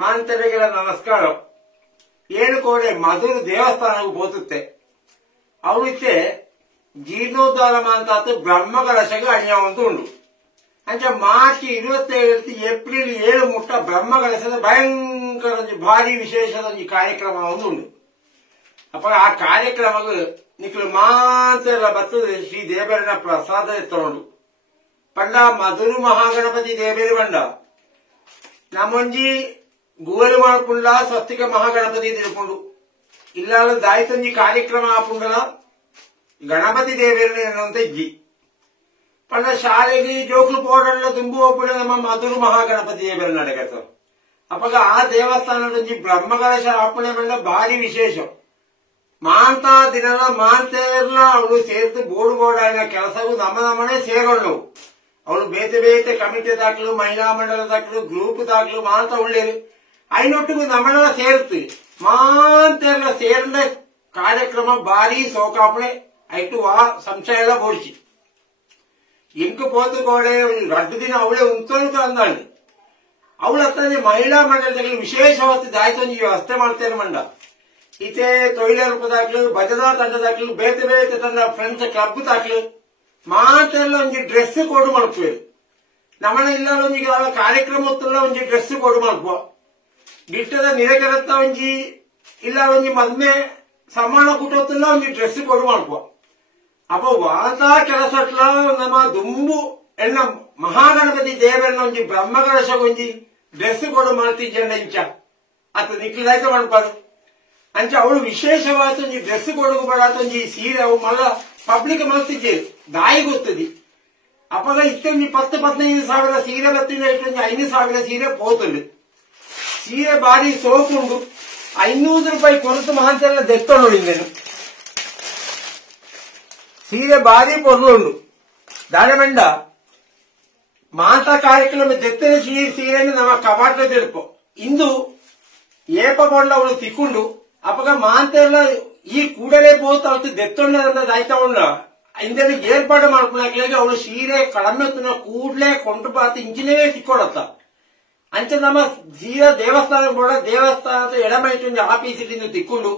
ಮಾಂತರಿಗಳ ನಮಸ್ಕಾರ. ಏಳುಕೋಡೆ ಮಧುರು ದೇವಸ್ಥಾನಕ್ಕೆ ಹೋಗುತ್ತೆ. ಅವಳಿಗೆ ಜೀರ್ಣೋದ್ಧಾರ ಮಾಂತಾತು ಬ್ರಹ್ಮಕಲಶಗೆ ಅಣಿಯಾವಂತೂ ಉಂಡು. ಅಂಚ ಮಾರ್ಚ್ 27 ಏಪ್ರಿಲ್ 7 ಮುಟ್ಟ ಬ್ರಹ್ಮಕಲಶದ ಭಯಂಕರ ಭಾರಿ ವಿಶೇಷದ ಕಾರ್ಯಕ್ರಮ ಒಂದು ಉಂಡು. ಅಪ್ಪ ಆ ಕಾರ್ಯಕ್ರಮಕ್ಕೆ ನಿಖಲು ಮಾತೆಲ್ಲ ಬರ್ತದೆ. ಶ್ರೀ ದೇವರನ ಪ್ರಸಾದ ತಗೊಂಡು ಪಂಡ ಮಧುರು ಮಹಾಗಣಪತಿ ದೇವೇರು ಬಂಡ ನಮ್ಮೊಂಜಿ ಗುವಲು ಮಾಡ್ಕೊಂಡ ಸ್ವಸ್ತಿಕ ಮಹಾಗಣಪತಿ ತಿಳ್ಕೊಂಡು ಇಲ್ಲ ದಾಯ್ತೊಂಜಿ ಕಾರ್ಯಕ್ರಮ ಆಪುಂಡಲ ಗಣಪತಿ ದೇವೇರು ಅನ್ನುವಂತ ಇಜ್ಜಿ ಪಂಡ ಶಾಲೆಗೆ ಜೋಕ್ಲು ಪೋಡಲ್ಲ ತುಂಬು ಹೋಗ್ಬಿಡ ನಮ್ಮ ಮಧುರು ಮಹಾಗಣಪತಿ ದೇವೇರು ನಡೆಗತ್ತ. ಅಪ್ಪಗ ಆ ದೇವಸ್ಥಾನದೊಂಜಿ ಬ್ರಹ್ಮಕಲಶ ಆಪಣೆ ಬಂಡ ಭಾರಿ ವಿಶೇಷ. ಮಾಂತಾ ದಿನದ ಮಾಂತೇರ್ಲ ಅವಳು ಸೇರ್ತು ಬೋರ್ಡು ಬೋರ್ಡ್ ಕೆಲಸವು ನಮ್ಮನೆ ಸೇರೋಳು. ಅವಳು ಬೇತೆ ಬೇತೆ ಕಮಿಟಿ ದಾಖಲು ಮಹಿಳಾ ಮಂಡಲ ದಾಖಲು ಗ್ರೂಪ್ ದಾಖಲು ಮಾಂತ ಉಳ್ಳೇರು ಐನೊಟ್ಟಿಗೂ ನಮ್ಮನೆಲ್ಲ ಸೇರ್ತು ಮಾಂತೆಲ್ಲ ಸೇರ್ದ ಕಾರ್ಯಕ್ರಮ ಭಾರಿ ಸೋಕಾಪಣೆ ಐಟು ಆ ಸಂಶಯ ಎಲ್ಲ ಬೋಡಿಸಿ ಇಂಕು ಪೋತು ಕೋಡೆ ರಡ್ಡು ದಿನ ಅವಳೇ ಉಂಟು ಅಂದಾಳು. ಅವಳ ಹತ್ರ ಮಹಿಳಾ ಮಂಡಲದಲ್ಲಿ ವಿಶೇಷವಾಗಿ ದಾಯ್ತೊಂಜಿ ವ್ಯವಸ್ಥೆ ಮಾಡ್ತೇನೆ ಮಂಡ. ಈಚೆ ತೊಯ್ಲೂಪ ದಾಖಲು ಭಜನಾ ತಂಡ ದಾಖಲು ಬೇತೆ ಬೇತೆ ತಂಡ ಫ್ರೆಂಡ್ಸ್ ಕ್ಲಬ್ ದಾಖಲು ಮಾತೆಲ್ಲ ಒಂಜಿ ಡ್ರೆಸ್ ಕೊಡು ಮಲ್ಪೇರು. ನಮ್ಮನೆ ಇಲ್ಲ ಒಂಜಿ ಕಾರ್ಯಕ್ರಮ ಹೊತ್ತಲ್ಲ ಒಂಜಿ ಡ್ರೆಸ್ ಕೊಡು ಮಲ್ಪುವ ಗಿಟ್ಟದ ನಿರಕರತ್ತ ಒಂಜಿ ಇಲ್ಲ ಒಂಜಿ ಮದ್ಮೆ ಸಮಾನ ಕುಟೋತ್ತಲ್ಲ ಒಂಜಿ ಡ್ರೆಸ್ ಕೊಡು ಮಲ್ಪುವ. ಅಪ್ಪ ವಾತ ಕೆಲಸ ನಮ್ಮ ದುಂಬು ಎನ್ನ ಮಹಾಗಣಪತಿ ದೇವರನ್ನ ಒಂಜಿ ಬ್ರಹ್ಮಕಲಶ ಒಂಜಿ ಡ್ರೆಸ್ ಕೊಡು ಮಲ್ತಿದ್ದ ಇಂಚ ಅತ್ತ ನಿಕ್ಲಿದಾಯ್ತ ಮಾಡ್ಬಾರ್ದು ಅಂಚ ಅವಳು ವಿಶೇಷವಾದ ಒಂಜಿ ಡ್ರೆಸ್ ಕೊಡುಗು ಬಡಾತೊಂಜಿ ಸೀರೆ ಅವು ಮಲ್ಲ ಪಬ್ಲಿಕ್ ಮಲ್ತಿದ್ದೇವೆ ದಾಯಿ ಗೊತ್ತದಿ. ಅಪ್ಪಗ ಇಷ್ಟೊಂದು 10-15 ಸಾವಿರ ಸೀರೆ ಬತ್ತಿನ ಇಷ್ಟೊಂದು 5,000 ಸೀರೆ ಪೋತುಂಡು. ಸೀರೆ ಬಾರಿ ಸೋಕುಂಡು. 500 ರೂಪಾಯಿ ಕೊರತು ಮಹಾಂತೆಲ್ಲ ದೆತ್ತೊಂಡು. ಸೀರೆ ಬಾರಿ ಪೊರ್ಲುಂಡು. ದಾಡಬಂಡ ಮಾಂತ ಕಾರ್ಯಕ್ರಮ ದೆತ್ತನ ಸೀರೆಯನ್ನು ನಮ್ಮ ಕಪಾಟ ತೆಡುಪು ಇಂದು ಏಪ ಕೊಂಡ ಅವಳು ತಿಕ್ಕೊಂಡು ಅಪ್ಪಗ ಮಾಂತೆಲ್ಲ ಈ ಕೂಡಲೇ ಪೋತ ಅವತ್ತು ದೆತ್ತೊಂಡ ದಾಯ್ತಾ ಉಂಡ ಇಂದೆಲ್ಲ ಏರ್ಪಾಡು ಮಾಡ್ಕೊಳಕ್ಕೆ ಅವಳು ಸೀರೆ ಕಡಿಮೆ ಕೂಡ್ಲೆ ಕೊಂಡು ಬಾತ ಇಂಚಿನೇ ತಿಕ್ಕೊಡತ್ತ ಅಂಚ ನಮ್ಮ ಸೀರೆ ದೇವಸ್ಥಾನಕ್ಕೆ ಬೋಡ ದೇವಸ್ಥಾನದ ಎಡಮೈಟೊಂದು ಆಫೀಸ್ ಇಟ್ಟಿಂದು ತಿಕ್ಕೊಂಡು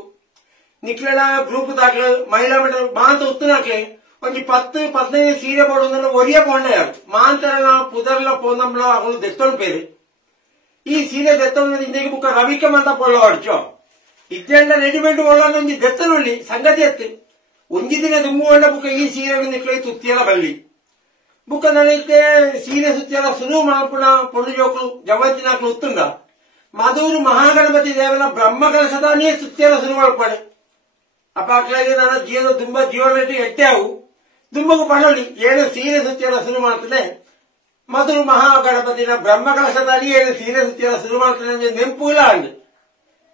ನಿಕ್ಲೆಲ್ಲ ಗ್ರೂಪ್ ದಾಖಲೆ ಮಹಿಳಾ ಮಂಡಲ ಮಾಂತ ಉತ್ತನಾಕ್ಲೆ ಒಂಜಿ 10-15 ಸೀರೆ ಬೋಡೋದನ್ನ ಒರಿಯ ಕೊಂಡೆ ಮಾಂತನ ಪುದರ್ಲ ಪೋಂದಂಬಳ ಅವಳು ದೆತ್ತೊಂಡು ಪೇರು. ಈ ಸೀರೆ ದೆತ್ತೊಂಡ ಇಂದಿಗೆ ಬುಕ್ಕ ರವಿಕೆ ಮಂತ ಪೊಳ್ಳ ಹೊಡ್ಚೋ ಇದ್ದೆಲ್ಲ ರೆಡಿಮೇಡ್ ಒಳ್ಳೆ ಒಂಜಿ ದೆತ್ತನೊಳ್ಳಿ ಸಂಗತಿ ಎತ್ತು ಒಂಜಿ ದಿನ ದುಂಬುಕೊಂಡ ಬುಕ್ಕ ಈ ಸೀರೆ ನಿಕ್ಲೆ ತುತ್ತಿಯಲ್ಲ ಬಳ್ಳಿ ಬುಕ್ಕ ನನಗೆ ಸೀರೆ ಸುತ್ತಿಯಲ್ಲ ಸುರು ಮಾಡ್ಪುಣ ಪೊಂಡು ಜೋಕ್ಲು ಜಗತ್ತಿನಾಕ್ಲು ಉತ್ತುಂಡ ಮಧುರು ಮಹಾಗಣಪತಿ ದೇವನ ಬ್ರಹ್ಮಕಲಶದಾನಿಯೇ ಸುತ್ತಿಯಲ್ಲ ಶುರು ಮಾಡ್ಪಾಡು. ಅಪ್ಪ ಅಕ್ಲಾಗೆ ನನ್ನ ಜೀವನ ಎಟ್ಟೆ ಅವು ದುಂಬಗು ಪಣೊಳ್ಳಿ ಏನು ಸೀರೆ ಸುತ್ತಿಯಲ್ಲ ಶುರು ಮಾಡ್ತಾನೆ ಮಧುರು ಮಹಾಗಣಪತಿನ ಬ್ರಹ್ಮಕಲಶದಾನಿ ಏನು ಸೀರೆ ಸುತ್ತಿಯಲ್ಲ ಶುರು ಮಾಡ್ತಾನೆ ನೆಂಪು ಇಲ್ಲ ಅಂದು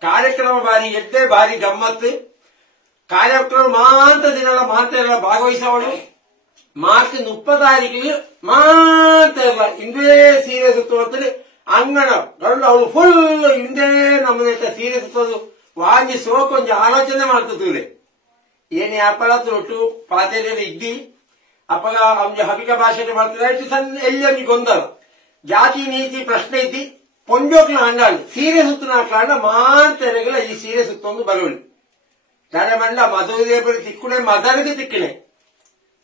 ಕಾರ್ಯಕ್ರಮ ಬಾರಿ ಎಡ್ಡೆ ಬಾರಿ ಗಮ್ಮತ್ತು. ಕಾರ್ಯಕ್ರಮ ಮಾಂತ ದಿನ ಮಾಂತ ಎಲ್ಲ ಭಾಗವಹಿಸವಳು. ಮಾರ್ಚ್ 30 ಮಾಂತ ಎಲ್ಲ ಇಂದೇ ಸೀರೆ ಸುತ್ತುವಂತಲ್ಲಿ ಅಂಗಣ ಗಂಡು ಅವಳು ಫುಲ್ ಇಂದೇ ನಮ್ಮನೆ ಸೀರೆ ಸುತ್ತೋದು ವಾಂಜಿ ಸೋಕೊಂಜಿ ಆಲೋಚನೆ ಮಾಡ್ತದೆ. ಏನೇ ಅಪರಾಧ ಒಟ್ಟು ಪಾತೆಯಲ್ಲಿ ಇದ್ದಿ ಅಪ್ಪಗ ಅವನಿಗೆ ಹಬಿಕ ಭಾಷೆ ಮಾಡ್ತಾರೆ ಸಣ್ಣ ಎಲ್ಲಿ ಗೊಂದಲ ಜಾತಿ ನೀತಿ ಪ್ರಶ್ನೆ ಇದ್ದಿ ಪೊಂಜೋಕ್ಲ ಹಂಗಾಳಿ ಸೀರೆ ಸುತ್ತಿನ ಕಾರಣ ಮಾಂತೆರೆಗಳ ಈ ಸೀರೆ ಸುತ್ತೊಂದು ಬರೋಳಿ ದಾರೆ ಮಂಡ ಮಧುದೇವರಿ ತಿಕ್ಕುಣೆ ಮದರಿಗೆ ತಿಕ್ಕಣೆ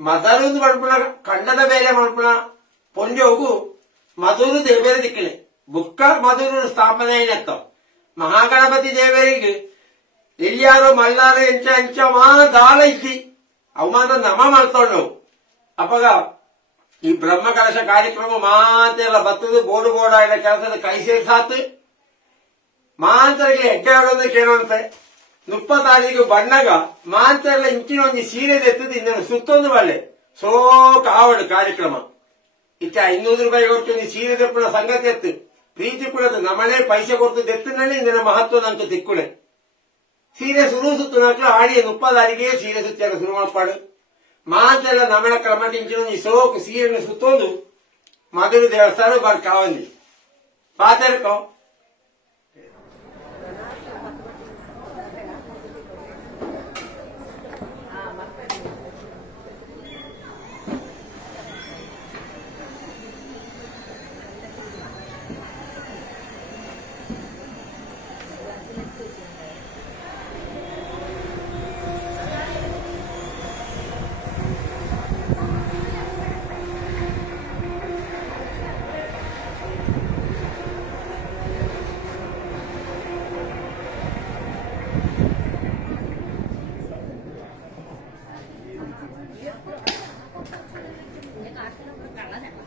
ಮದರೊಂದು ಮಾಡ್ಪುಣ ಕಂಡದ ಬೇರೆ ಮಾಡ್ಪುಣ ಪೊಂಜೋಗು ಮಧುರು ದೇವೇರಿ ತಿಕ್ಕಣೆ ಬುಕ್ಕ ಮಧುರು ಸ್ಥಾಪನೆ ಏನತ್ತ ಮಹಾಗಣಪತಿ ದೇವರಿಗೆ ಎಲ್ಲಿಯಾರೋ ಮಲ್ಲಾರ ಎಂಚ ಎಂಚ ದಾಳ ಇದ್ದಿ ಅವು ಮಾತ್ರ ನಮ ಮಾಡ್ತೊಂಡು ಅಪ್ಪಗ ಈ ಬ್ರಹ್ಮಕಲಶ ಕಾರ್ಯಕ್ರಮ ಮಾತೆಲ್ಲ ಬತ್ತದು ಬೋರ್ಡು ಬೋರ್ಡ್ ಆಗ ಕೆಲಸದ ಕೈ ಸೇರ್ಸಾತು ಮಾಂತರಿಗೆ ಹೆಗ್ಗೆ ಆಡೋದು ಕೇಳೋಂತೆ 30 ಬಣ್ಣಗ ಮಾಂತೆಲ್ಲ ಇಂಚಿನ ಒಂದು ಸೀರೆ ಎತ್ತದು ಇನ್ನೊಂದು ಸುತ್ತೊಂದು ಬಳ್ಳೆ ಸೋ ಕಾವಡು ಕಾರ್ಯಕ್ರಮ ಇತ್ತ 500 ರೂಪಾಯಿ ಕೊಟ್ಟು ಸೀರೆ ತೆಪ್ಪುನ ಸಂಗತಿ ಎತ್ತು ಪ್ರೀತಿ ಕುಡದು ನಮ್ಮನೆ ಪೈಸೆ ಕೊಡ್ತು ದೆತ್ತನಲ್ಲಿ ಇಂದಿನ ಮಹತ್ವ ನಂಗೆ ತಿಕ್ಕುಳೆ ಸೀರೆ ಸುರು ಸುತ್ತು ನಕ್ಲು ಆಡಿಯ 30 ಸೀರೆ ಸುತ್ತಿಯಾಗ ಶುರು ಮಾಡ್ಪಾಡು ಮಾಂತೆಲ್ಲ ನಮ್ಮನ ಕ್ರಮಟಿ ಇಂಚಿನ ಈ ಸೋಕು ಸೀರೆನ ಸುತ್ತೊಂದು ಮಧುರ ದೇವಸ್ಥಾನ ಬಾರಿ ಕಾವಂದಿ ಪಾತೆರ್ಕೋ കാട്ടിലൊക്കെ കള്ളനാണ്